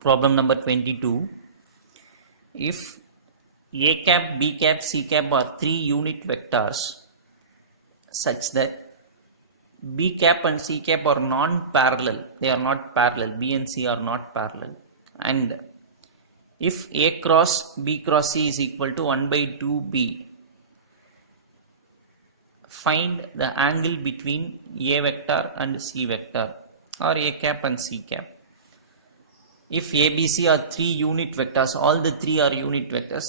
Problem number 22. If A cap, B cap, C cap are three unit vectors such that B cap and C cap are non-parallel, they are not parallel, B and C are not parallel, and if A cross B cross C is equal to 1 by 2B, find the angle between A vector and C vector, or A cap and C cap. If A, B, C are three unit vectors, all the three are unit vectors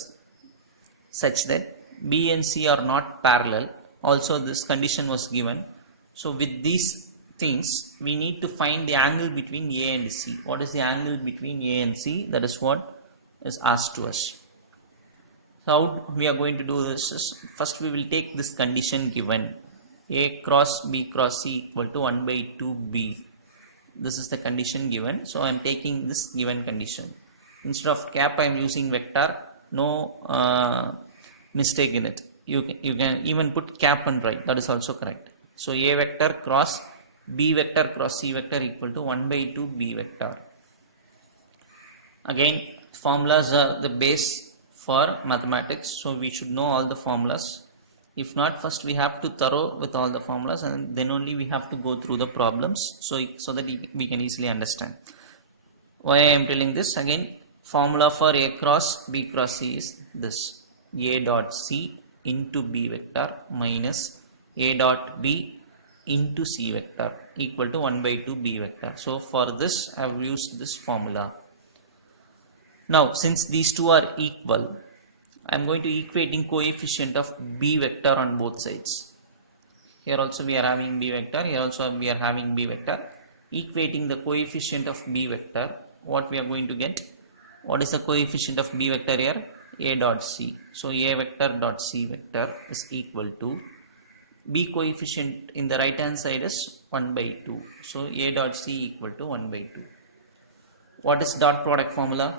such that B and C are not parallel. Also this condition was given. So with these things we need to find the angle between A and C. What is the angle between A and C? That is what is asked to us. So how we are going to do this is, first we will take this condition given, A cross B cross C equal to 1 by 2B. This is the condition given, so I am taking this given condition. Instead of cap I am using vector, no mistake in it. You can even put cap and write, that is also correct. So A vector cross B vector cross C vector equal to 1 by 2 B vector. Again, formulas are the base for mathematics, so we should know all the formulas. If not, first we have to thorough with all the formulas, and then only we have to go through the problems so that we can easily understand. Why I am telling this again, formula for A cross B cross C is this: A dot C into B vector minus A dot B into C vector equal to 1 by 2 B vector. So for this I have used this formula. Now since these two are equal, I am going to equating coefficient of B vector on both sides. Here also we are having B vector, here also we are having B vector. Equating the coefficient of B vector, what we are going to get? What is the coefficient of B vector here? A dot C. So A vector dot C vector is equal to, B coefficient in the right hand side is 1 by 2. So A dot C equal to 1 by 2. What is dot product formula?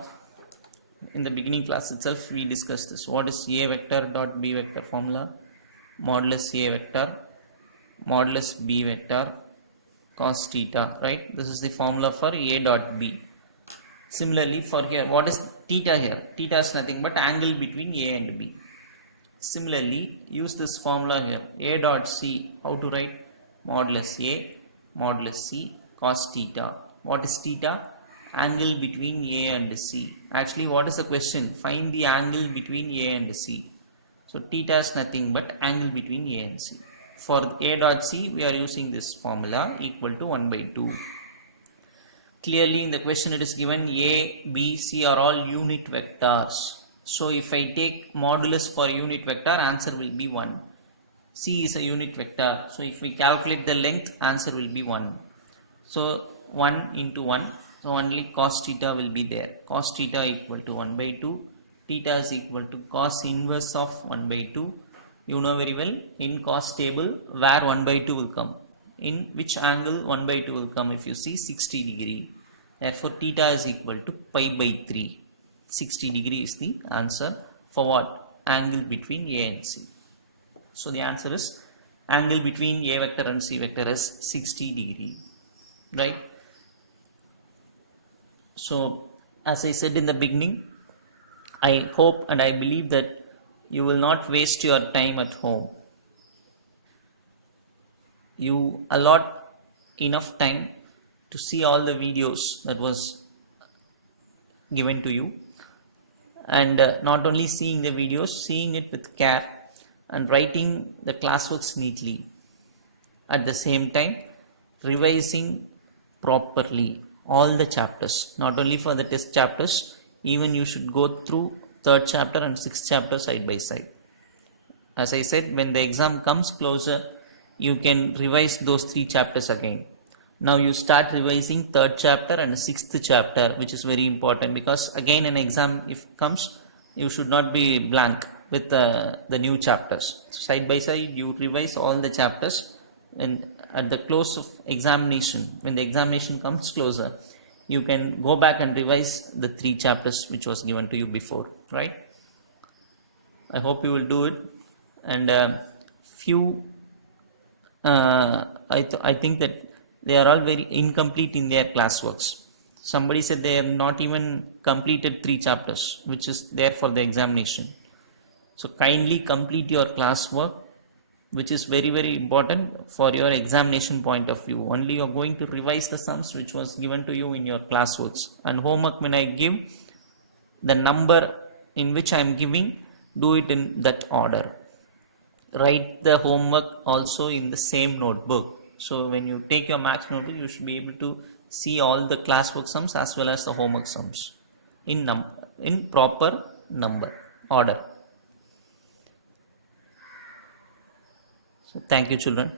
In the beginning class itself we discussed this. What is A vector dot B vector formula? Modulus A vector modulus B vector cos theta, right? This is the formula for A dot B. Similarly for here, what is theta here? Theta is nothing but angle between A and B. Similarly, use this formula here. A dot C, how to write? Modulus A modulus C cos theta. What is theta? Angle between A and C. Actually, what is the question? Find the angle between A and C. So theta is nothing but angle between A and C. For A dot C, we are using this formula equal to 1 by 2. Clearly in the question it is given A, B, C are all unit vectors. So if I take modulus for unit vector, answer will be 1. C is a unit vector. So if we calculate the length, answer will be 1. So 1 into 1. So only cos theta will be there. Cos theta equal to 1 by 2. Theta is equal to cos inverse of 1 by 2. You know very well, in cos table where 1 by 2 will come. In which angle 1 by 2 will come? If you see 60 degree. Therefore theta is equal to pi by 3. 60 degree is the answer for what? Angle between A and C. So the answer is angle between A vector and C vector is 60 degree. Right? So as I said in the beginning, I hope and I believe that you will not waste your time at home. You allot enough time to see all the videos that was given to you, and not only seeing the videos, seeing it with care and writing the classworks neatly. At the same time, revising properly all the chapters, not only for the test chapters, even you should go through 3rd chapter and 6th chapter side by side. As I said, when the exam comes closer, you can revise those 3 chapters again. Now you start revising 3rd chapter and 6th chapter, which is very important, because again an exam if comes, you should not be blank with the new chapters. Side by side you revise all the chapters, and at the close of examination, when the examination comes closer, you can go back and revise the 3 chapters which was given to you before, right? I hope you will do it. And I think that they are all very incomplete in their classworks. somebody said they have not even completed 3 chapters which is there for the examination. So kindly complete your classwork, which is very very important for your examination point of view. Only you are going to revise the sums which was given to you in your classworks. And homework, when I give the number in which I am giving, do it in that order. Write the homework also in the same notebook. So when you take your maths notebook, you should be able to see all the classwork sums as well as the homework sums in proper number order. So thank you, children.